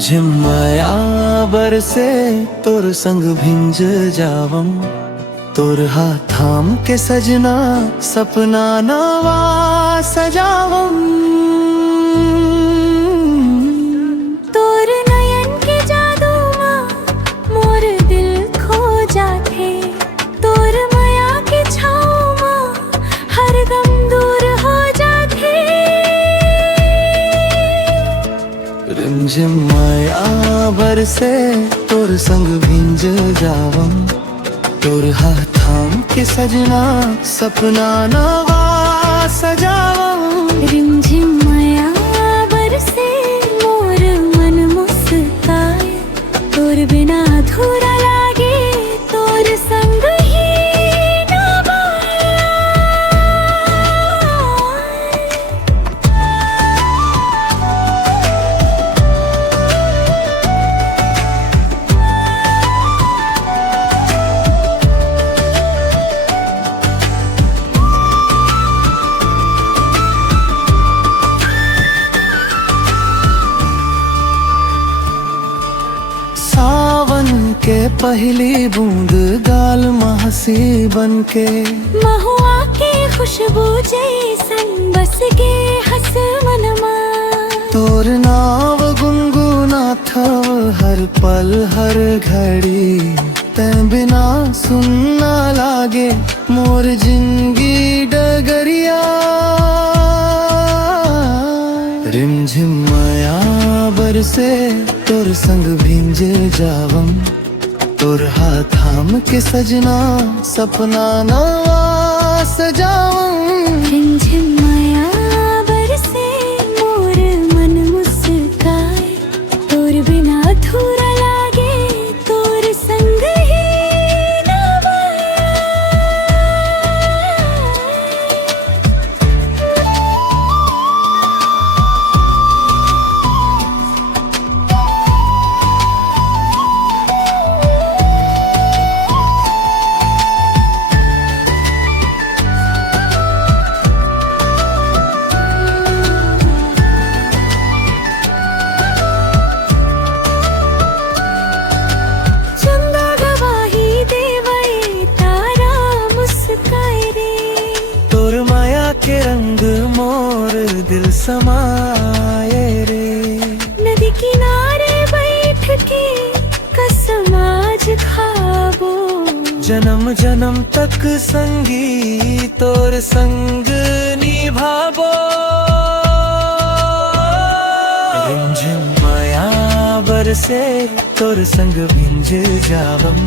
रिमझिम माया बरसे तोर संग भिंज जावम, तोर हाथ थाम के सजना सपना नवा सजावम। तोर नयन के जादू माँ मोर दिल खो जाथे, तोर माया के छाँव माँ हर गम दूर हो जाथे। रिमझिम माया बरसे तोर संग भिंज जावम, तोर हाथ थाम के सजना सपना नवा सजावम। रिमझिम माया बरसे मोर मन मुस्काए, तोर बिना अधूरा लागे तोर संग ही नवाए। सावन के पहली बूंद गाल महसी बनके, महुआ के खुशबू जैसन बस के हंस मनमा। तोर नाव गुनगुना थव हर पल हर घड़ी, तै बिना सुनना लागे मोर जिंदगी डगरिया। रिमझिम माया बरसे तोर संग भिंज जावम, तोर हाथ थाम के सजना सपना नवा सजावम। रिमझिम माया बरसे मोर मन मुस्काए, तोर बिना अधूरा लागे तोर संग ही नवाए। चंदा गवाही देवै तारा मुस्काए रे, तोर माया के रंग मोर दिल समाये रे। नदी किनारे बैठ के कसम आज खाबो, जन्म जन्म तक संगी तोर संग निभाबो। रिमझिम माया बरसे तोर संग भिंज जावम,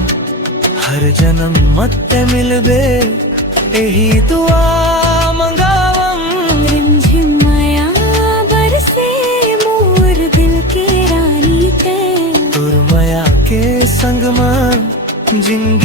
हर जन्म मत मिलबे एही दुआ मंगावम। रिमझिम माया बरसे मोर दिल के रानी ते, तोर माया के संग मन जिंदगी